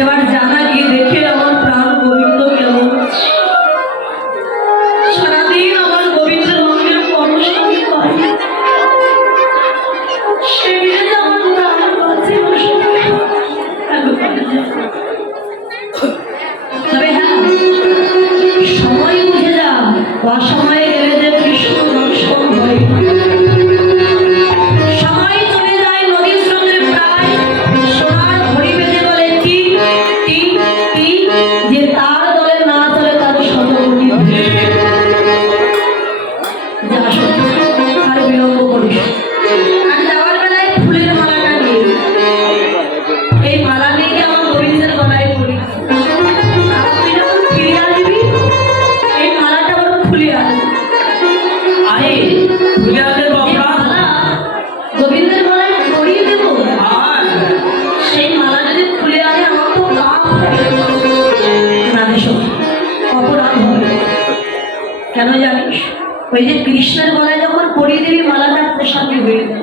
এবার যা কেন জানিস? ওই যে কৃষ্ণের গলায় যখন পরিয়ে দেবী মালাটা তোর সঙ্গে যায়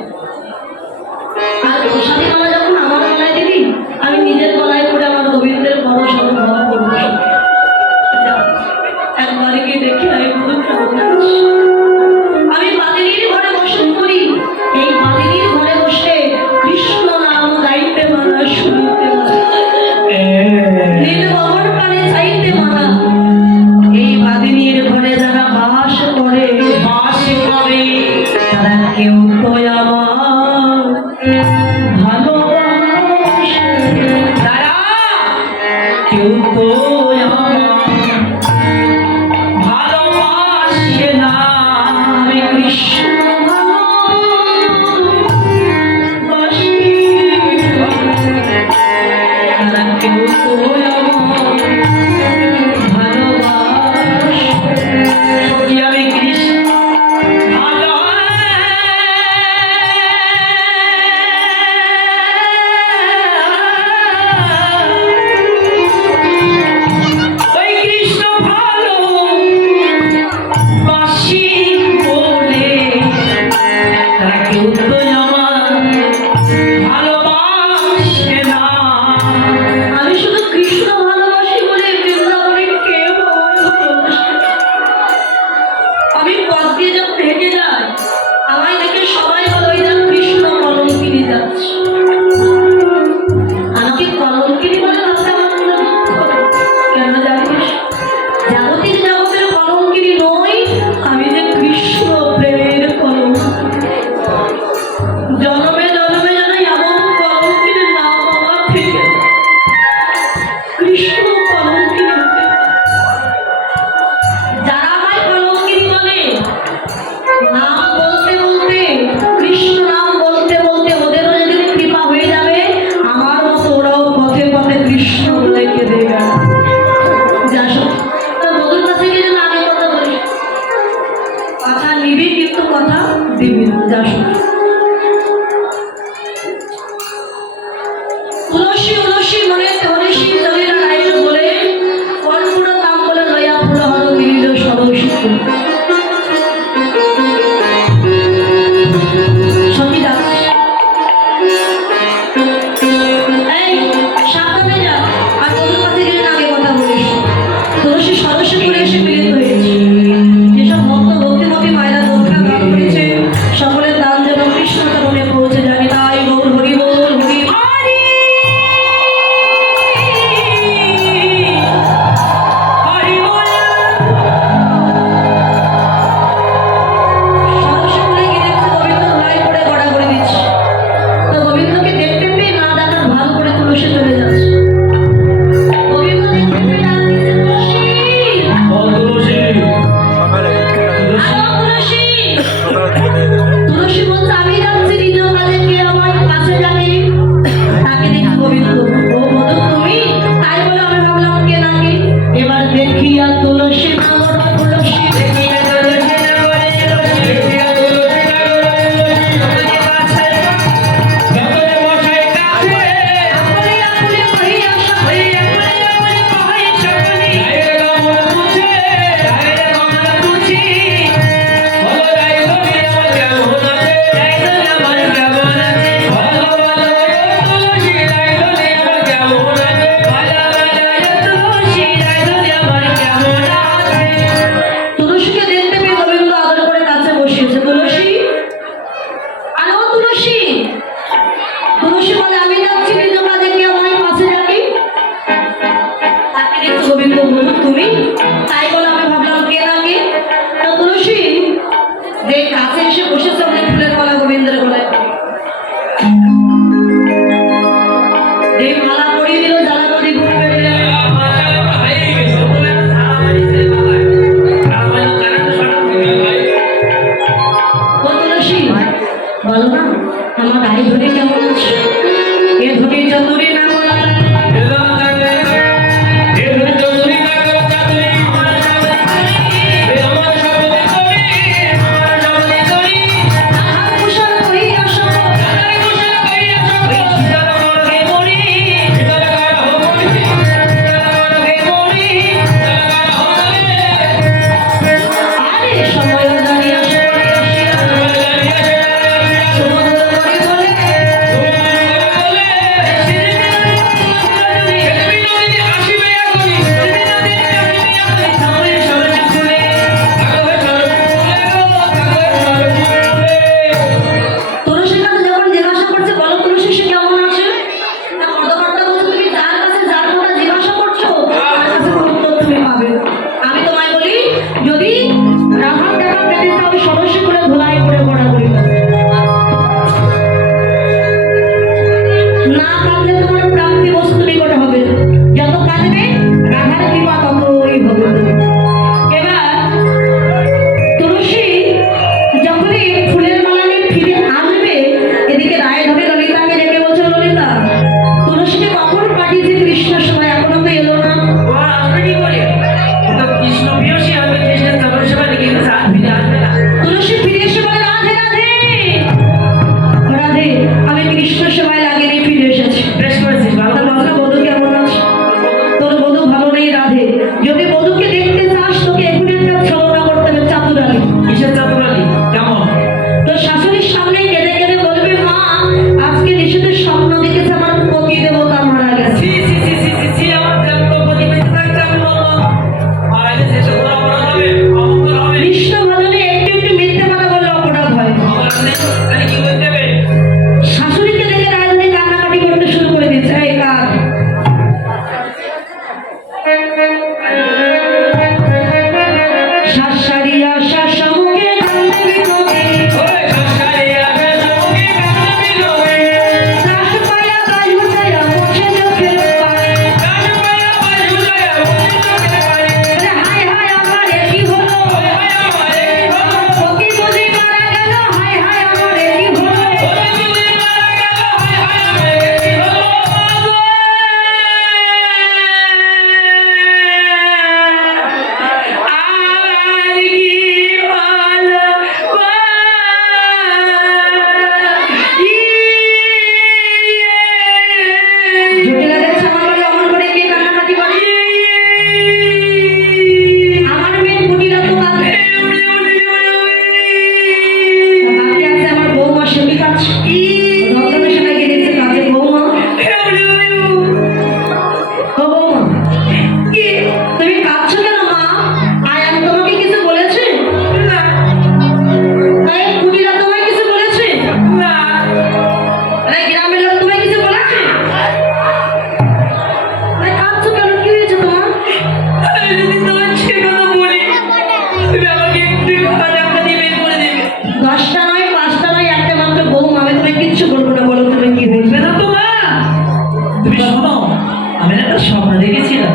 আমি একটা স্বপ্ন দেখেছিলাম।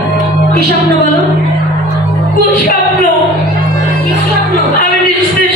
কি স্বপ্ন বলো? কোন স্বপ্ন? স্বপ্ন? আমি নিশ্চয়ই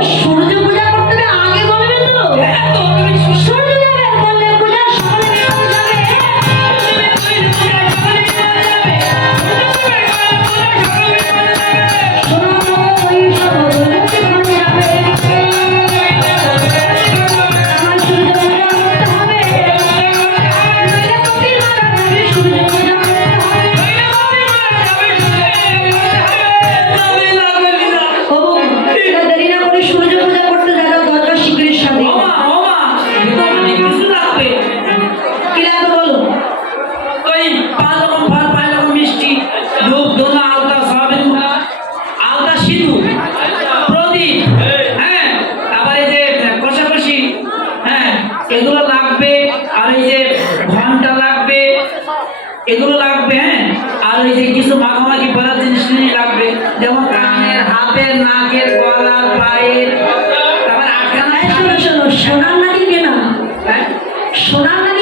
worship. হাতের নাকের গলার পায়ের। তারপর আটকানা সোনার নাকি কেনা? হ্যাঁ? সোনার নাকি